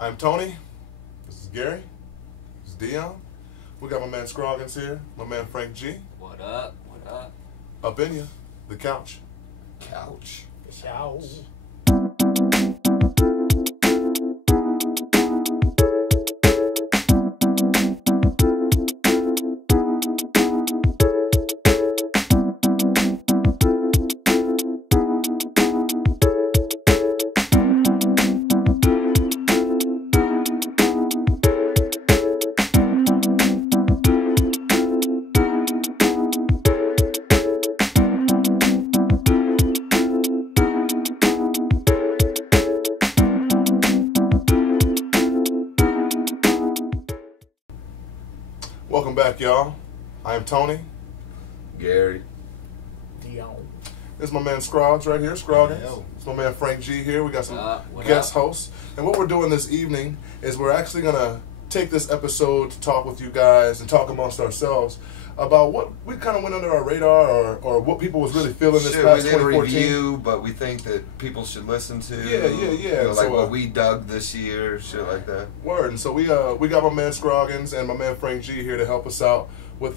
I'm Tony. This is Gary. This is Dion. We got my man Scroggins here. My man Frank G. What up? What up? Up in you. The couch. Couch. Ciao. Welcome back, y'all. I am Tony. Gary. Dion. This is my man Scroggs right here, Scroggins. Yo. It's my man Frank G here. We got some What guest up? hosts. And what we're doing this evening is we're actually going to take this episode to talk with you guys and talk amongst ourselves about what we kind of went under our radar or what people was really feeling this Shit, past we did a 2014. review, but we think that people should listen to. Yeah. You know, like So, what we dug this year, shit like that. Word. And so we got my man Scroggins and my man Frank G here to help us out with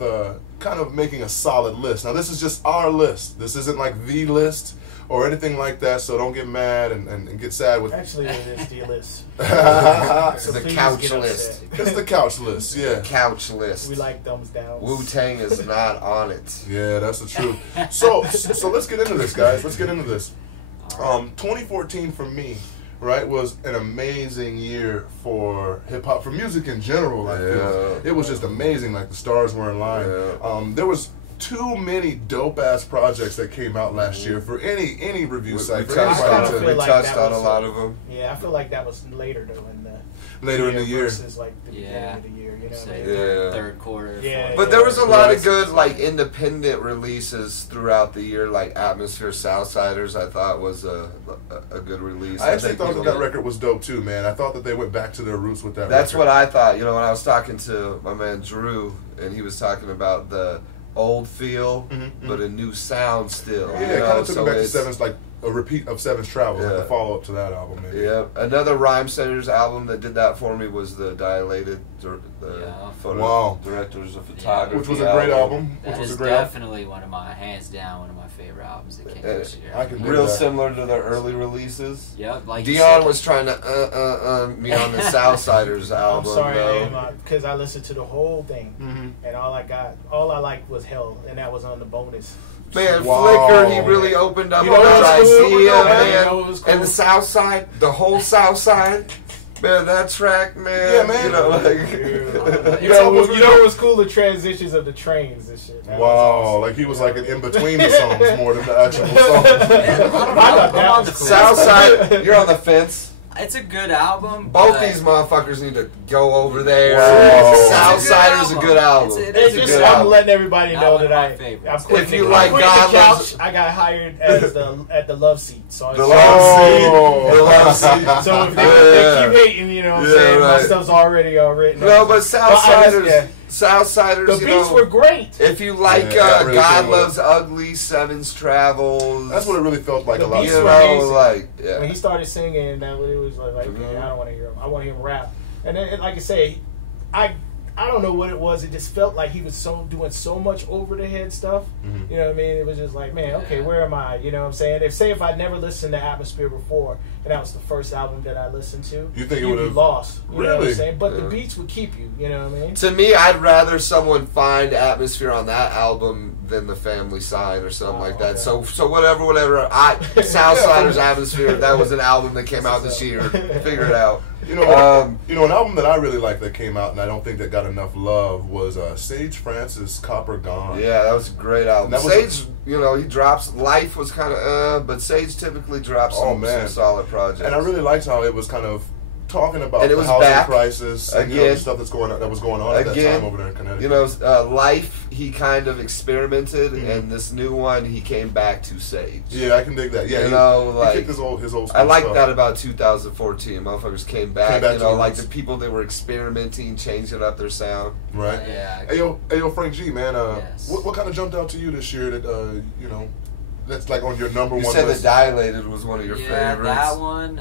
kind of making a solid list. Now this is just our list. This isn't like the list or anything like that, so don't get mad and get sad with Actually, it is the list. It's So the please couch get list. upset. it's the couch list, yeah. Couch list. We like thumbs down. Wu-Tang is not on it. Yeah, that's the truth. So let's get into this, guys. Let's get into this. 2014 for me, right, was an amazing year for hip hop, for music in general. I feel Yeah. it was just amazing. Like the stars were in line. Yeah. There was too many dope ass projects that came out last year for any review We site. For touched I anybody kinda to feel like touched that on a was lot of them. Yeah, I feel like that was later though in the later in the year. versus like the beginning Yeah. of the year. You know what I Say mean? Yeah. third quarter. Yeah, fourth But there was a quarter. lot Right. of good, like, independent releases throughout the year, like Atmosphere Southsiders, I thought was a good release. I actually think thought people- that record was dope too, man. I thought that they went back to their roots with that. That's record. what I thought. You know, when I was talking to my man Drew, and he was talking about the old feel, but a new sound still. Yeah, you it know, kind of took so it back to it's- Seven's, like a repeat of Seven's Travels, like Yeah. the follow up to that album. Maybe. Yeah, another Rhyme Centers album that did that for me was the Dilated, the photo Wow. directors of Yeah. photography, Which was a great album. Which That was is a great album. definitely one of my, hands down, one of my favorite albums that came Uh, this year. I can do Real that. similar to their early releases. Yep, like you Dion said. was trying to me on the Southsiders I'm album. sorry, though. because I listened to the whole thing, and all I liked was Hell, and that was on the bonus. Man, Wow. Flicker, he really opened up You know on what was his cool? idea, You know man. what was cool? And the South Side, the whole South Side, man, that track, man. Yeah, man. You know, like, You It's know, almost what was cool? The transitions of the trains and shit. That was Wow, awesome. like he was like an in between the songs more than the actual songs. I thought that was cool. South Side, you're on the fence. It's a good album. Both but these motherfuckers need to go over there. Wow. Southsider's a good album. It It's is a just, good I'm album. letting everybody Not know one of that my I'm favorites. quitting. If you the- like I'm quitting God the couch. Loves- I got hired as at the love seat. So The it's- love seat. The love seat. So if they Yeah. keep hating, you know what I'm Yeah, saying? My right. stuff's already all written. No, up. but I just- Southsiders, yeah. Southsiders, The you beats know, were great. if you like Yeah, that really God came with Loves Ugly, Seven's Travels, That's what it really felt like The a lot. beats you were know, amazing. like, When yeah. he started singing, that it was like, okay, I don't want to hear him. I want to hear him rap. And then, like I say, I don't know what it was. It just felt like he was doing so much over the head stuff. You know what I mean? It was just like, man, okay, where am I? You know what I'm saying? If I'd never listened to Atmosphere before, and that was the first album that I listened to, You think it you'd be would've- lost? You know what Really? I'm saying? But the Yeah. beats would keep you. You know what I mean? To me, I'd rather someone find Atmosphere on that album than The Family Sign or something like that. okay. So whatever. Southsiders Atmosphere, that was an album that came out this year. Figure it out. You know, an album that I really liked that came out and I don't think that got enough love was Sage Francis' Copper Gone. Yeah, that was a great album. That was Sage, you know, he drops. Life was kind of, but Sage typically drops Oh, some man. solid projects. And I really liked how it was kind of talking about And it the was housing back crisis and again. the stuff that was going on at that Again, time over there in Connecticut. You know, Life, he kind of experimented, Mhm. and this new one, he came back to Sage. Yeah, I can dig that. Yeah, You he, know, he like, kicked his old school I like stuff. that about 2014. Motherfuckers came back, back you to know, the like roots. the people that were experimenting, changing up their sound. Right. Yeah. Hey yo, Frank G, man. Yes. What kind of jumped out to you this year that you know, that's like on your number You one said list? that Dilated was one of your Yeah, favorites. that one.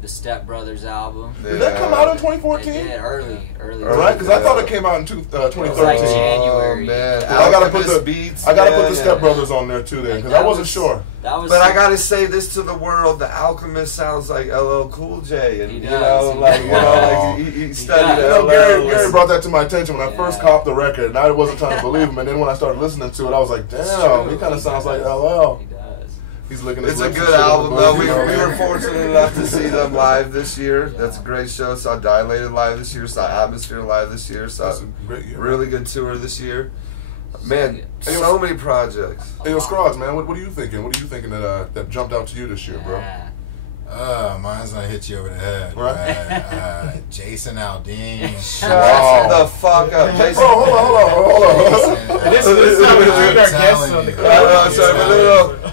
the Step Brothers album. Yeah. Did that come out in It 2014? did early. Right, because I thought it came out in 2013. It was like January. Oh, man. I gotta put Alchemist the Beats, I gotta put man. the Step Brothers on there too, then, because I wasn't sure. That was. But I gotta say this to the world: The Alchemist sounds like LL Cool J, and He you does, know, he like does. he studied does. You know, LL. Gary brought that to my attention when I first Yeah. copped the record, and I wasn't trying to believe him. And then when I started listening to it, I was like, damn, true. he kind of sounds like does. LL. He does. He's looking at It's a good album, though. We were fortunate enough to see them live this year. That's a great show. Saw Dilated live this year. Saw Atmosphere live this year. Saw That's a great year. really good tour this year. Man, Hey, so many projects. Hey, yo, Scruggs, man, what are you thinking? What are you thinking that jumped out to you this year, bro? Yeah. Mine's gonna hit you over the head. Right. Jason Aldean. Shut Wow. the fuck up, Jason. Bro, hold on. This is how we treat our guests on the No, sorry,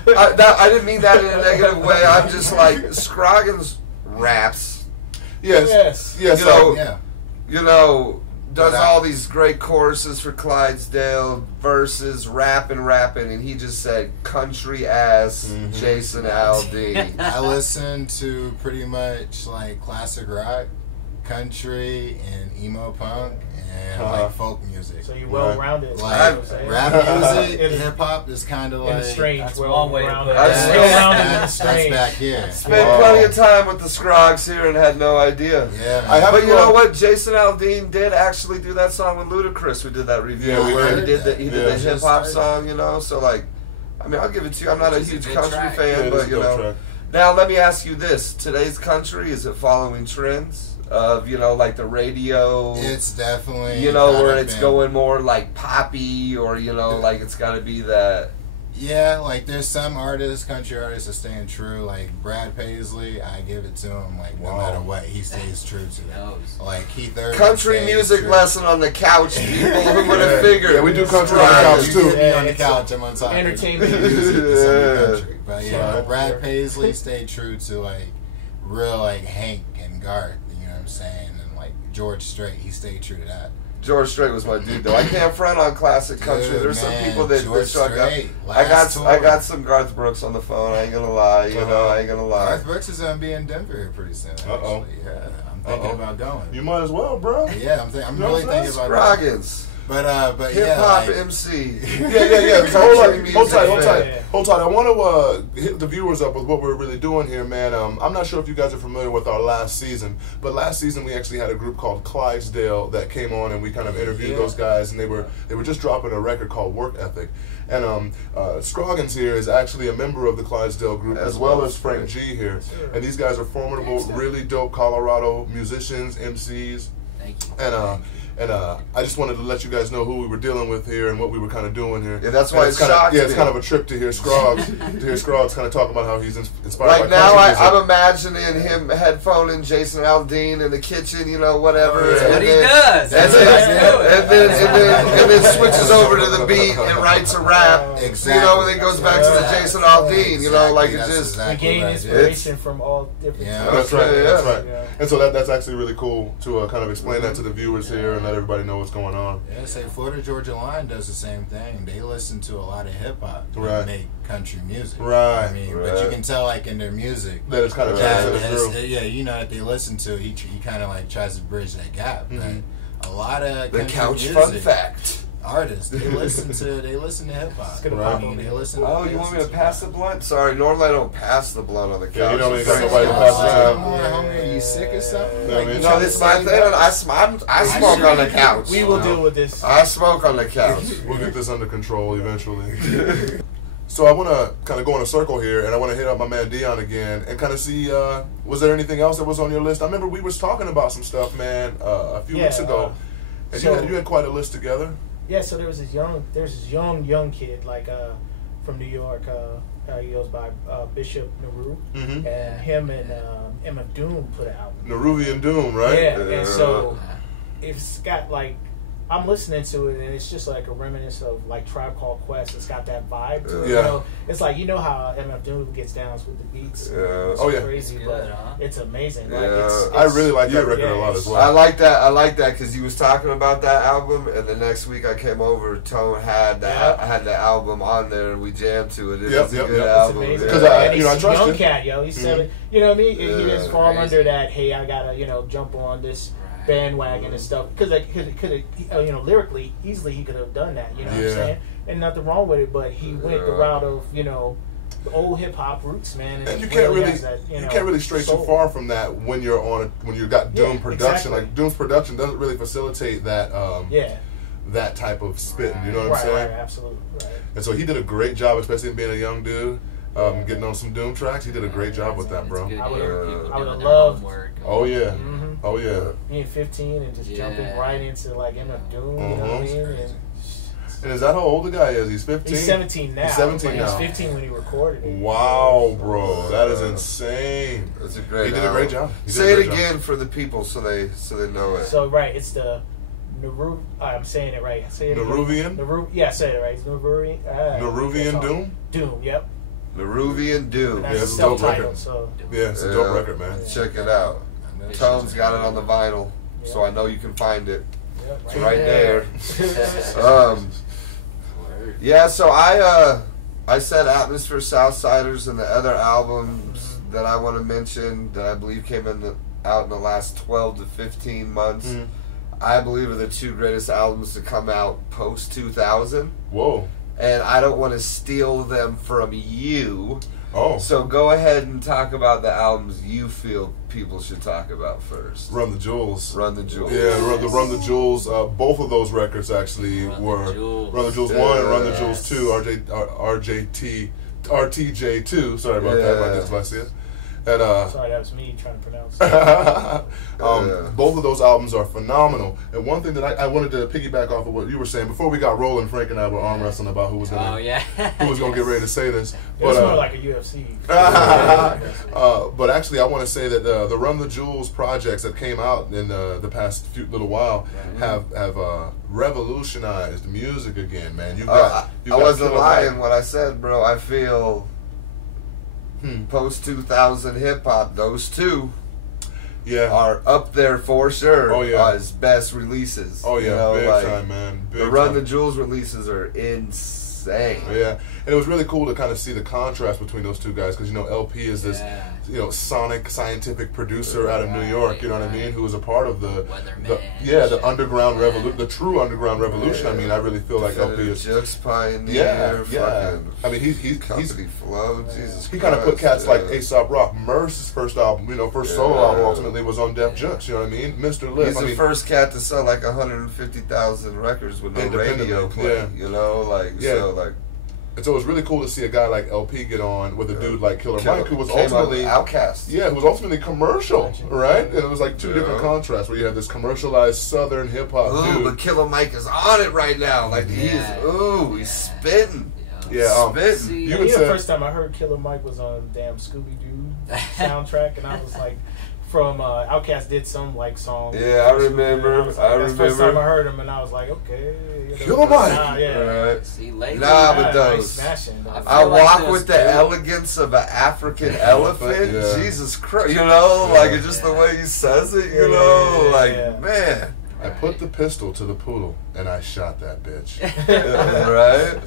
but no. I didn't mean that in a negative way. I'm just like Scroggins raps. Yes. You know, Yeah. you know, does But I- all these great choruses for Clydesdale, verses, rapping, and he just said country ass Jason Aldean. I listen to pretty much like classic rock, country, and emo punk, and like folk music. So you're well rounded. Like rap music, hip hop is kind of in like the strange, That's well one way to rounded. put it. That's- Well rounded in the that's strange. back here. Spent Wow. plenty of time with the Scroggs here and had no idea. Yeah, man. I have But to you know what? Jason Aldean did actually do that song with Ludacris. We did that review Yeah, we where he did. did the Yeah. hip hop song, you know. So like, I mean, I'll give it to you. I'm not a It's a huge good country track. fan, Yeah, it is but a you dope know. track. Now let me ask you this: today's country, is it following trends of like the radio? It's definitely where kinda it's been- going more like poppy, or like it's got to be that. Yeah, like there's some artists, country artists, that staying true. Like Brad Paisley, I give it to him. Like no Wow. matter what, he stays true to He that. knows. Like Keith Urban Country stays music true. lesson on the couch, people. Who would have Yeah. figured? Yeah, we do country on the Right. couch, You too. get me on the it's couch, I'm on top. entertainment. Music is in the Yeah. country. But Right. Brad Paisley stayed true to like real like Hank and Garth. You know what I'm saying? And like George Strait, he stayed true to that. George Strait was my dude, though. I can't front on classic country. Dude, There's some man, people that George struck up. Strait, I last got tour. some Garth Brooks on the phone. I ain't gonna lie. I ain't gonna lie. Garth Brooks is gonna be in Denver here pretty soon. Actually. Uh-oh. Yeah, I'm thinking about going. You might as well, bro. Yeah, I'm You know really what I'm thinking about going. Scroggins, But hip yeah, hop like, MC. Yeah. So hold Country on, music hold tight. fan. Hold tight. I want to hit the viewers up with what we're really doing here, man. I'm not sure if you guys are familiar with our last season, but last season we actually had a group called Clydesdale that came on, and we kind of interviewed those guys, and they were just dropping a record called Work Ethic. And Scroggins here is actually a member of the Clydesdale group, as well as Frank G here. And these guys are formidable, really dope Colorado musicians, MCs. Thank you. And I just wanted to let you guys know who we were dealing with here and what we were kind of doing here. Yeah, that's And why it's it kind of, shocked yeah, it's me. kind of a trip to hear Scroggs kind of talk about how he's inspired Right by now, country music. I'm imagining him headphoning Jason Aldean in the kitchen, whatever. Oh, yeah. and What he then- does. And That's what he's then, doing. and then switches over to the beat and writes a rap. Exactly. And then goes back to the Jason Aldean. Like it That's just. We exactly gain what I did. inspiration from all different. Yeah. That's right. Okay, That's yeah. right. Yeah. And so that's actually really cool to kind of explain that to the viewers here and let everybody know what's going on. Yeah, say Florida Georgia Line does the same thing. They listen to a lot of hip hop Right. and make country music. Right. I mean, but Right. you can tell like in their music. That it's kind of that translated through. yeah, that they listen to. He kind of like tries to bridge that gap. Mhm. But a lot of The country couch music fun fact. artists they listen to hip hop. It's gonna Right. pop on They me. listen. Oh, they you want me to listen pass the blunt? Sorry, normally I don't pass the blunt on the couch. Yeah, you don't even got It's nobody to like- pass it to. Come on, homie, are you sick or something? No, Like, man. you No, trying this is to my sing thing. that? I smoke on the couch. We will deal with this. I smoke on the couch. We'll get this under control eventually. So I want to kind of go in a circle here, and I want to hit up my man Dion again and kind of see, was there anything else that was on your list? I remember we was talking about some stuff, man, a few weeks ago, and so- you had quite a list together. Yeah, so there's this young kid like from New York. He goes by Bishop Naru, Mm-hmm. and him and MF Doom put an album. Neruvian Doom, right? Yeah, and so it's got like I'm listening to it and it's just like a reminiscence of like Tribe Called Quest. It's got that vibe to it. Yeah. You know, it's like, you know how MF Doom gets down with the beats. Yeah. It's Oh, yeah. crazy, It's but good, huh? it's amazing. Yeah. Like it's I really like that Yeah, record a lot as I well. like that because you was talking about that album, and the next week I came over. Tone had Yeah. I had the album on there, and we jammed to it. It Yep, is a yep, good yep. It's album. amazing. yeah. 'Cause And he's I a trust young you. cat, yo. He's 7. You know what I mean? He Yeah, doesn't fall crazy. under that. Hey, I gotta jump on this bandwagon and stuff because lyrically easily he could have done that. You know what Yeah. I'm saying? And nothing wrong with it, but he went the Yeah. route of the old hip hop roots, man. And it you can't really, has that, you can't really stray too soul. far from that when you're when you got Doom Yeah, production. exactly. Like Doom's production doesn't really facilitate that Yeah, that type of spitting. You know what I'm right, saying? right, absolutely, right. And so he did a great job, especially being a young dude, getting on some Doom tracks. He did a great job with that, It's bro. good I to would've- hear people I doing would've their loved- homework. Oh yeah, Mm-hmm. oh yeah. Being 15 and just jumping Yeah. right into like MF Doom, you know what I Mhm. mean? And And is that how old the guy is? He's 15. he's 17 now. He's 17 but he was now. 15 when he recorded it. Wow, bro, that is insane. It's a great. He did a great album. job. He did Say a it great job. again for the people so they know it. So right, it's the Naru. I'm saying it right. Say it again. Neruvian? Yeah, say it right. It's Neruvian. Neruvian Doom? Doom. Yep. Neruvian Doom. And Yeah, that's it's a dope self-titled. record. So Yeah, it's a Yeah. dope record, man. Check it out. I know Tone's she's got it great. on the vinyl, so I know you can find it. yep, It's right there. Word. Yeah, so I said Atmosphere Southsiders and the other albums that I want to mention that I believe came out in the last 12 to 15 months. Mhm. I believe are the two greatest albums to come out post 2000, Whoa. and I don't want to steal them from you. Oh. So go ahead and talk about the albums you feel people should talk about first. Run the Jewels. Run the Jewels. Yeah, Run the Jewels. Both of those records actually Run the were Jewels. Run the Jewels 1 and Run the Yes. Jewels 2. RTJ 2. Sorry about that, my Yeah. dyslexia. And Sorry, that was me trying to pronounce. Yeah. both of those albums are phenomenal. And one thing that I wanted to piggyback off of what you were saying before we got rolling, Frank and I were arm wrestling about who was Oh gonna yeah. get ready to say this. It was But, more like a UFC. but actually, I want to say that the Run the Jewels projects that came out in the past little while have revolutionized music again, man. I wasn't Killer lying Mike. when I said, bro, I feel post 2000 hip hop, those two Yeah. are up there for sure. Oh, yeah. As best releases. Oh yeah, You know, big like, time, man. Big the Run time. the Jewels releases are insane. Yeah, and it was really cool to kind of see the contrast between those two guys because LP is this Yeah. sonic scientific producer out of New York, you know what I mean, who was a part of the Weatherman. underground revolution, the true underground revolution. Yeah. I mean, I really feel like LP is Jux Pioneer. yeah. Fucking I mean, he's Company Flow. Jesus he kind of put Christ, cats like yeah. Aesop Rock. Murph's first album, first solo Yeah. album ultimately was on Def Jux. You know what I mean? Mr. Lip. He's I the mean, first cat to sell like 150,000 records with no Independently, radio play. yeah. You know, like Yeah. so, like and so it was really cool to see a guy like LP get on with a dude like Killer Mike, who was came up ultimately with Outkast. yeah, it was ultimately commercial, right? And it was like two different Yeah. contrasts where you have this commercialized Southern hip hop Ooh, dude. but Killer Mike is on it right now. Like Yeah. he's spitting. Yeah, Spitting. See, You Yeah, would the say- first time I heard Killer Mike was on damn Scooby Doo soundtrack, and I was like, from Outkast did some like song. Yeah, I remember. That's I the first time remember. I heard him, and I was like, okay. Killer Mike! Yeah. Right. See, lately, Nah, but Yeah, those- nice smashing, though. I feel like walk those with the dudes- elegance of an African elephant. yeah. Jesus Christ, you know, like it's just the Yeah. way he says it. You Yeah, know, yeah, like yeah. man, I put the pistol to the poodle and I shot that bitch. right?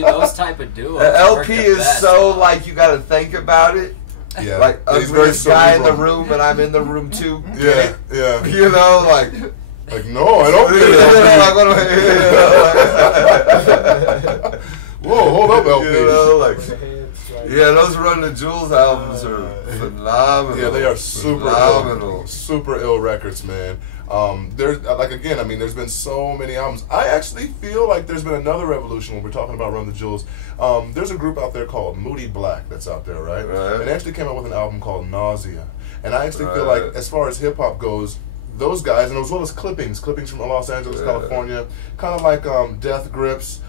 those type of duos. The work LP the is best, so though. like you got to think about it. Yeah, Like He's very ugliest guy in the cerebral. room, and I'm in the room too. Yeah, yeah. You know, like Like no, I don't get it. Whoa, hold up, LP. You know, like The heads, like- yeah, those Run the Jewels albums are phenomenal. Yeah, they are super phenomenal. super ill records, man. There's again, I mean, there's been so many albums. I actually feel like there's been another revolution when we're talking about Run the Jewels. There's a group out there called Moody Black that's out there, right? Right. And they actually came out with an album called Nausea. And I actually feel Right. like, as far as hip hop goes, those guys, and as well as clippings from Los Angeles, Yeah. California, kind of like Death Grips,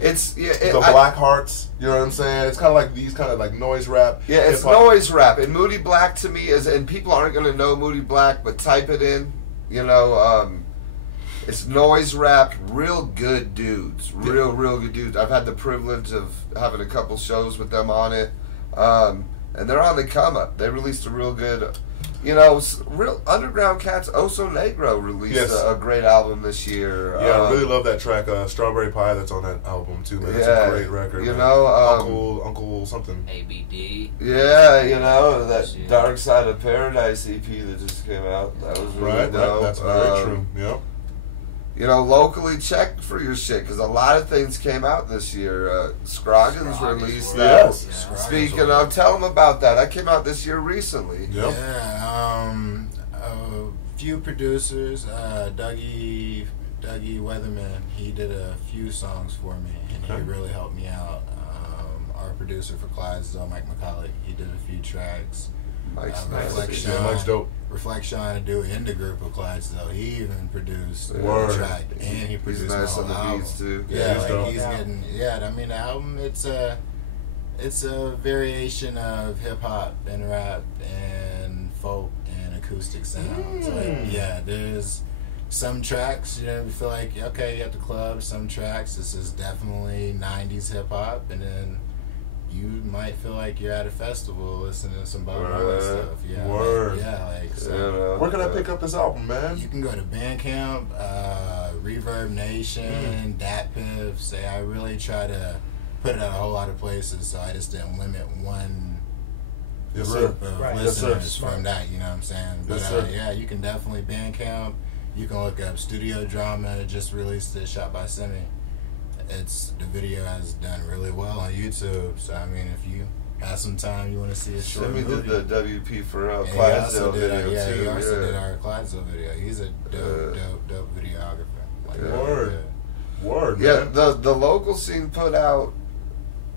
It's the Black Hearts. You know what I'm saying? It's kind of like these kind of like noise rap. Yeah, it's hip-hop. noise rap. And Moody Black to me is, and people aren't going to know Moody Black, but type it in. You know, it's noise rap, real good dudes, real good dudes. I've had the privilege of having a couple shows with them on it, and they're on the come up. They released a real good, you know, real underground cats. Oso Negro released a great album this year. Yeah, I really love that track, Strawberry Pie, that's on that album too, man. It's Yeah, a great record. you man. know, Uncle something. ABD. Yeah, you know, that Shit. Dark Side of Paradise EP that just came out. That was really Right, dope. that's very true. Yep. You know, locally check for your shit because a lot of things came out this year. Scroggins released that. Yes. Yeah. Speaking of, tell them about that. That came out this year recently. Yep. Yeah, a few producers, Dougie Weatherman, he did a few songs for me, and Okay. he really helped me out. Our producer for Clydesdale, Mike McCulloch, he did a few tracks. Mike's nice. Reflection, Yeah, Mike's dope. Reflection, to do in the group of Clydesdale. He even produced Word. the track, and he He's produced nice my on whole the album. beats too. Yeah, he's dope. like he's Yeah. getting. Yeah, I mean, the album it's a variation of hip hop and rap and folk and acoustic sounds. Like, yeah, there's some tracks, you know, you feel like, okay, you're at the club. Some tracks, this is definitely 90s hip hop, and then you might feel like you're at a festival listening to some Bob Marley stuff. Yeah, Word. like so. You know, Where can I pick up this album, man? You can go to Bandcamp, Reverb Nation, DatPiff. Say, I really try to put it at a whole lot of places, so I just didn't limit one Yes, sir. group of Right. Yes, sir. listeners from that. You know what I'm saying? But Yes, sir. yeah, you can definitely Bandcamp. You can look up Studio Drama. Just released it, shot by Semi. The video has done really well on YouTube. So I mean, if you have some time, you want to see a short Simi movie. did the WP Pharrell And he Clydesdale also did, video yeah, too. he also yeah. did our Clydesdale video. He's a dope videographer. Like, Yeah. Word. Word, Yeah, man. the local scene put out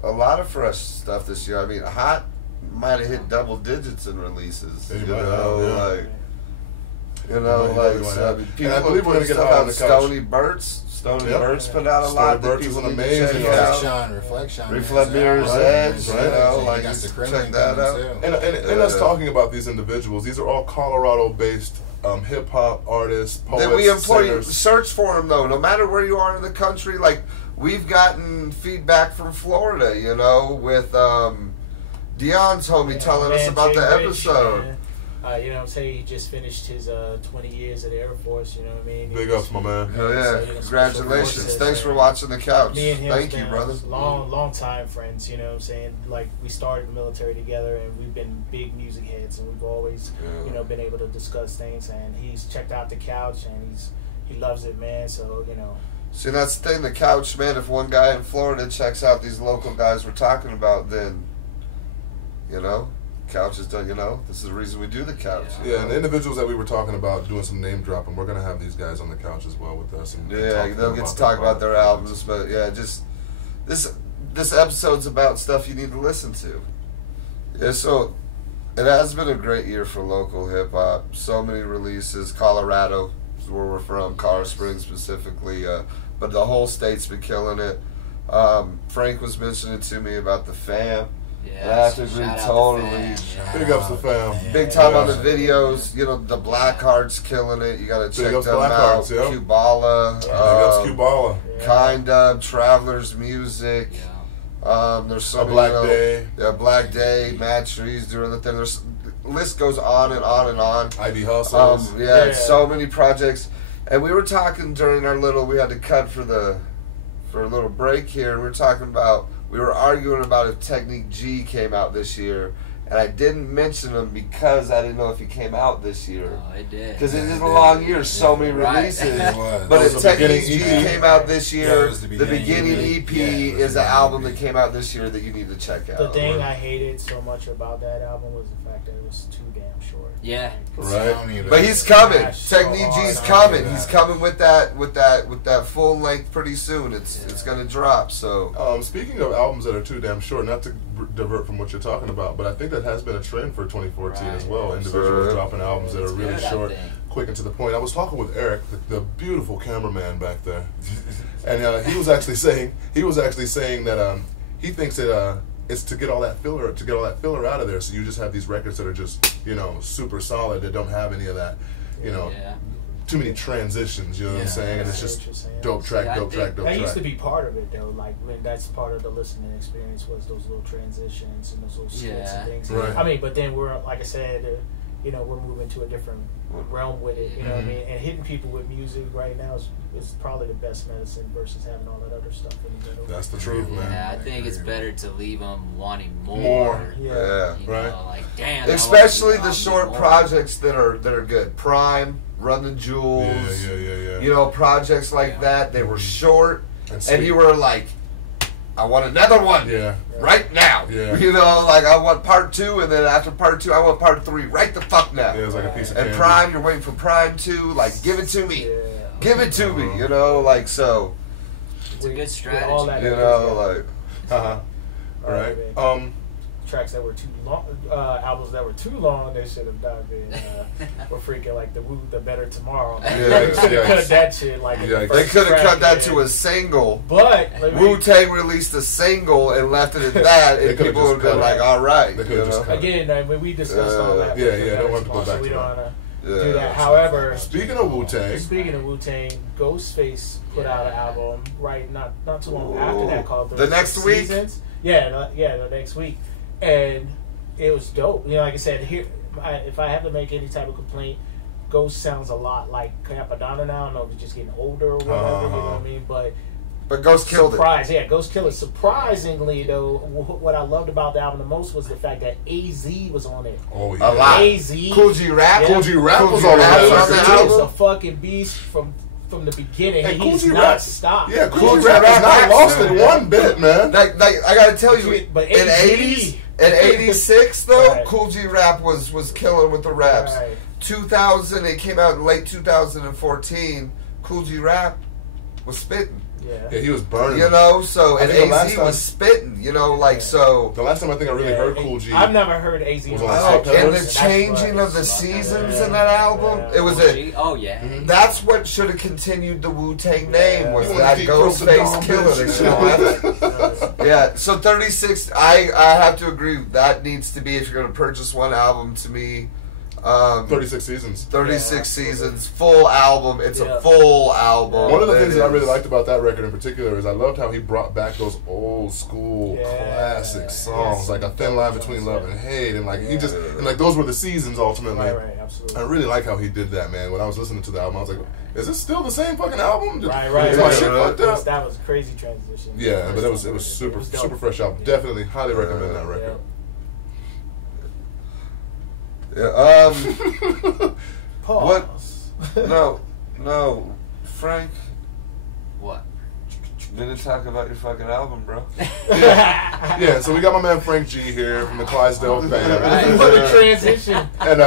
a lot of fresh stuff this year. I mean, Hot might have hit double digits in releases. He You might know, have, yeah. like you know, He like really might so, have. I mean, And people I believe we're gonna put get stuff Hot on out. the couch. Stony Yep. Burt's put out a Stony lot. that Burt's people is an need to amazing check artist. out. Reflection. Reflect Mirror's Right, Edge, right. you know, He like got just the check that out. And us talking about these individuals, these are all Colorado-based hip hop artists, poets, That we employ singers. search for them though. No matter where you are in the country, like we've gotten feedback from Florida, you know, with Dion's homie telling us Man, about Jay the Rich, episode. man. You know what I'm saying? He just finished his 20 years at the Air Force, you know what I mean? Big ups, my man. Hell So, yeah! you know, Congratulations! Special Thanks for Forces, watching the couch. Me and him Thank you, brother. long time friends, you know what I'm saying? Like, we started the military together, and we've been big music heads, and we've always, Yeah. you know, been able to discuss things, and he's checked out the couch, and he loves it, man, so, you know. See, that's the thing. The couch, man. If one guy in Florida checks out these local guys we're talking about, then you know, couch is done. You know, this is the reason we do the couch. you Yeah, and know? the individuals that we were talking about doing some name dropping, we're gonna have these guys on the couch as well with us. And Yeah, talk they'll get to talk about their albums, but yeah, just this episode's about stuff you need to listen to. Yeah, so it has been a great year for local hip hop. So many releases. Colorado is where we're from, Colorado Springs specifically, but the whole state's been killing it. Frank was mentioning to me about the fam. Yeah, I have to agree shout out totally. the fam, Big ups to fam. Big time on the Yeah. videos. You know, the Blackheart's killing it. You gotta check ups them out. Blackhearts, yeah. Cubala. Big ups, Cubala. Yeah. Kind of Travelers Music. Yeah. There's so A many, Black you know, Day. Yeah, Black Day. Mad Trees doing the thing. There's list goes on and on and on. Ivy Hustles. Yeah, Yeah. so many projects. And we were talking during our little. We had to cut for a little break here. We were talking about. We were arguing about if Technique G came out this year, and I didn't mention him because I didn't know if he came out this year. Oh, it did. Because it is a Yeah, long year, so yeah. many Right. releases. It was. But That if was the Technique beginning G EP. came out this Yeah, year, it was the the beginning beginning EP Yeah, it was is the an album beginning that came out this year that you need to check out. The thing I hated so much about that album was the fact that it was too damn short. Yeah. Right. But he's coming. Gosh, so Technique G's hard. coming. Yeah. He's coming with that full length pretty soon. It's gonna drop. So Speaking of albums that are too damn short, not to divert from what you're talking about, but I think that has been a trend for 2014 as well. Right. Individuals Sure. dropping albums that are really good, I short, think. quick and to the point. I was talking with Eric, the beautiful cameraman back there, and he was actually saying that he thinks that it's to get all that filler out of there. So you just have these records that are just super solid that don't have any of that, Yeah. too many transitions. You know what I'm Yeah, saying? And it's I see just what you're saying. dope track, Yeah, I dope think track, dope That track. used to be part of it though. Like when that's part of the listening experience was those little transitions and those little skits Yeah. and things. Right. I mean, but then we're like I said, we're moving to a different realm with it. You know what I mean? And hitting people with music right now is probably the best medicine versus having all that other stuff in the middle. That's the truth, man. Yeah, I think it's better to leave them wanting more. More. Yeah. You Right. know, like damn. that Especially wasn't the enough, short more. projects that are good. Prime, Run the Jewels. Yeah. You know, projects like Yeah. that. They were short, and sweet. you were like, I want another one. Yeah. Right now. Yeah. You know, like I want part 2, and then after part 2, I want part 3. Right the fuck now. Yeah, it was like a piece of And candy. Prime, you're waiting for Prime 2. Like, give it to me. Yeah. Give it to me. You know, like so. It's a good With strategy. all that You goes know, together. like. Uh-huh. Right. Right. Tracks that were too long, albums that were too long, they should have done. We're freaking like the Better Tomorrow. Yeah, They could have yeah. cut that shit like. in the Yeah, They first could have track, cut that man. to a single. But let me- Wu-Tang released a single and left it at that, They and could've people just would have been cut it. like, all right. They You could've just know? cut it. again, when we discussed all that. Yeah, with yeah, the don't want to Better go back Tomorrow, so to we don't that. wanna do Yeah. that. However, Speaking of Wu-Tang, speaking of Wu-Tang, Ghostface put out an album right not too long after that called The next 36 week? Seasons. Yeah, the next week, and it was dope. You know, like I said, here if I have to make any type of complaint, Ghost sounds a lot like Capadonna now. I don't know if he's just getting older or whatever. You know what I mean? But Ghost killed it. surprise, yeah, Ghost killed it. Surprisingly, though, what I loved about the album the most was the fact that AZ was on it. oh yeah, A lot. AZ, Cool G Rap. Yeah. Cool G Rap Cool was G on Rap that was on record the too. album. He's a fucking beast from the beginning. And He's Cool G not Rap stopped. Yeah, Cool Cool G G Rap has Rap not lost too. it one bit, man. Like I gotta tell you, But in AZ '80s, in '86 though, Right. Cool G Rap was killing with the raps. Right. 2000, it came out in late 2014. Cool G Rap was spitting. Yeah, he was burning. You know, so I and think the AZ last time- was spitting. You know, like Yeah. so. The last time I think I really Yeah, heard Cool G. I've never heard AZ Was on on my Hot life. Peppers. And That's the changing right. of the seasons Yeah. in that album, Yeah. it was a. Oh yeah. That's what should have continued the Wu-Tang name was You wanna that deep throat the Ghostface Dom, killer. bitch. Yeah, so 36. I have to agree that needs to be if you're gonna purchase one album to me. 36 seasons. 36 Yeah, seasons, full album. It's Yeah. a full album. One of the It things that I really is- liked about that record in particular is I loved how he brought back those old school Yeah. classic songs, Yes. like A Thin Line Between Love and Hate, and like he just Yeah. and like those were the seasons ultimately. Right, absolutely. I really like how he did that, man. When I was listening to the album, I was like, "Is this still the same fucking album? Right. Is my Yeah, shit right. fucked up?" That was a crazy transition. Yeah, but it was super dope. super fresh album. Yeah. Definitely highly recommend that record. Yeah, Pause. no, Frank. What? Didn't talk about your fucking album, bro. Yeah, so we got my man Frank G here from the Clydesdale fam. Right. What a transition. And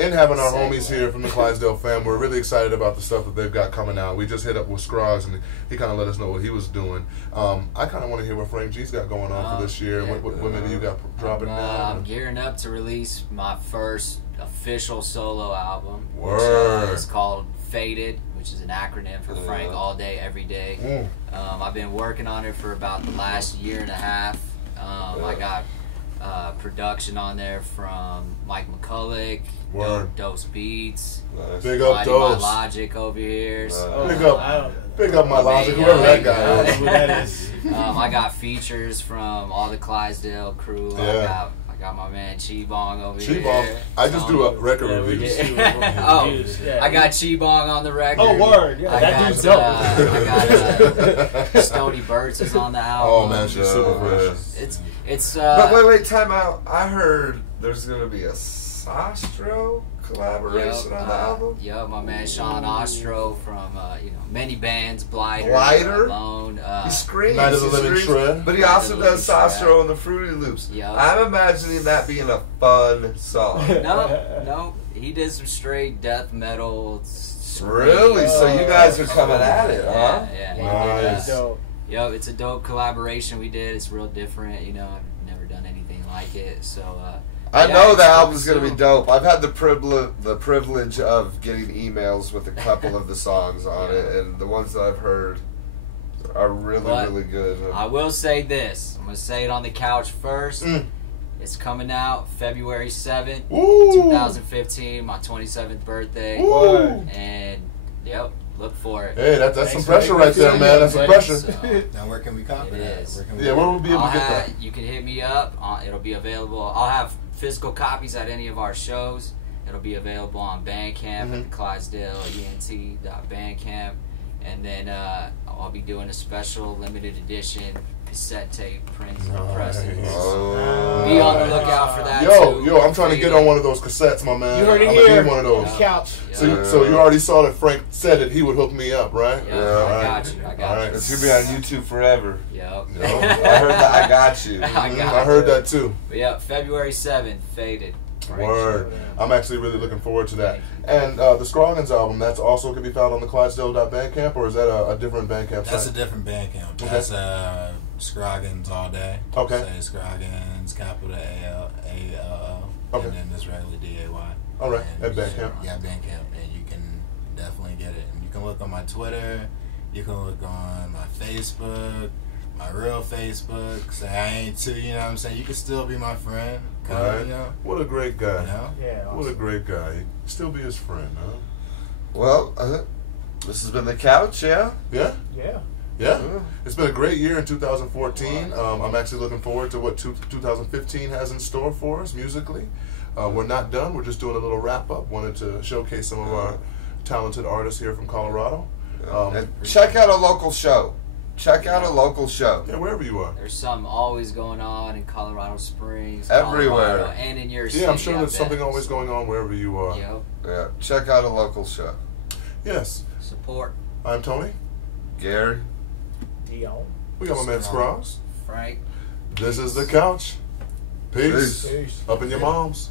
in having our homies here from the Clydesdale fam, we're really excited about the stuff that they've got coming out. We just hit up with Scroggs, and he kind of let us know what he was doing. I kind of want to hear what Frank G's got going on for this year. Yeah. What maybe you got dropping now? I'm gearing up to release my first official solo album. Word. Which, it's called Faded, which is an acronym for Frank Yeah. All Day, Every Day. Mm. I've been working on it for about the last year and a half. I got production on there from Mike McCulloch, Word. Dose Beats, Nice. Big up Mighty Dose. My Logic over here. So, Big up my logic, Yeah, whoever that yeah. guy is. Who that is. I got features from all the Clydesdale crew. Yeah. I got my man Chi Bong over here. Chi-Bong. I just do a record Yeah, we reviews. did. Oh, Yeah. I got Chi Bong on the record. Oh, word. Yeah, I that got, dude's dope. I got Stony Burts is on the album. Oh man, she's super fresh. It's But wait, time out. I heard there's gonna be a Sastro collaboration on the album. Yep, my man Sean Ostro from many bands, Blighter, Blighter? Alone. He screams. Night of the he Living screams, Shred. But he Night also of the does Living Sastro Shred. and the Fruity Loops. Yup. I'm imagining that being a fun song. No, he did some straight death metal. Really? So you guys are coming at it, huh? Yeah. Nice. Dope. Yo, it's a dope collaboration we did. It's real different. I've never done anything like it. So I yeah, know it's the dope album's gonna be too. dope. I've had the privilege of getting emails with a couple of the songs on it, and the ones that I've heard are really But really good. I will say this. I'm gonna say it on the couch first. Mm. It's coming out February 7th, Woo! 2015, my 27th birthday. Woo! And, yep, look for it. Hey, that's Thanks some for pressure right there, making man. it That's some easy, pressure. So, Now, where can we copy It that? is. Where can we Yeah, where would we be able to get I'll that? have, you can hit me up. It'll be available. I'll have physical copies at any of our shows. It'll be available on Bandcamp at the Clydesdale ENT.bandcamp. And then I'll be doing a special limited edition cassette tape prints and presses. Oh. Be on the lookout for that Yo, too. I'm trying to get on one of those cassettes, my man. You heard it I'm gonna here. need one of those. Couch. So you already saw that Frank said that he would hook me up, right? Yep, Yeah, I alright. got you. I got Alright. you. It's gonna be on YouTube forever. Yep. Yo, I heard that. I got you. I heard that too. But yeah, February 7th, Faded. Word. I'm actually really looking forward to that. And the Scroggins album, that's also can be found on the Clydesdale.bandcamp, or is that a different Bandcamp That's a site? different Bandcamp. Okay. That's Scroggins all day. Okay. Say Scroggins, capital A-L-L, Okay. and then this regular D-A-Y. All right, And at Bandcamp. Yeah, Bandcamp, and you can definitely get it. And you can look on my Twitter. You can look on my Facebook, my real Facebook. Say I ain't too, you know what I'm saying? You can still be my friend. Come, Alright. you know? What a great guy. You know? Yeah. What a great guy. Still be his friend, huh? Well, this has been The Couch, yeah? Yeah? Yeah. Yeah. It's been a great year in 2014. I'm actually looking forward to what 2015 has in store for us musically. We're not done. We're just doing a little wrap up. Wanted to showcase some of our talented artists here from Colorado. And check out a local show. Check out a local show. Yeah, wherever you are. There's something always going on in Colorado Springs, Everywhere. Colorado, and in your city. Yeah, I'm sure I there's bet. something always going on wherever you are. Yep. Yeah, check out a local show. Yes. Support I'm Tony. Gary. Dion. We got my man Scroggs. Frank. This is The Couch. Peace. Peace. Peace. Up in your moms.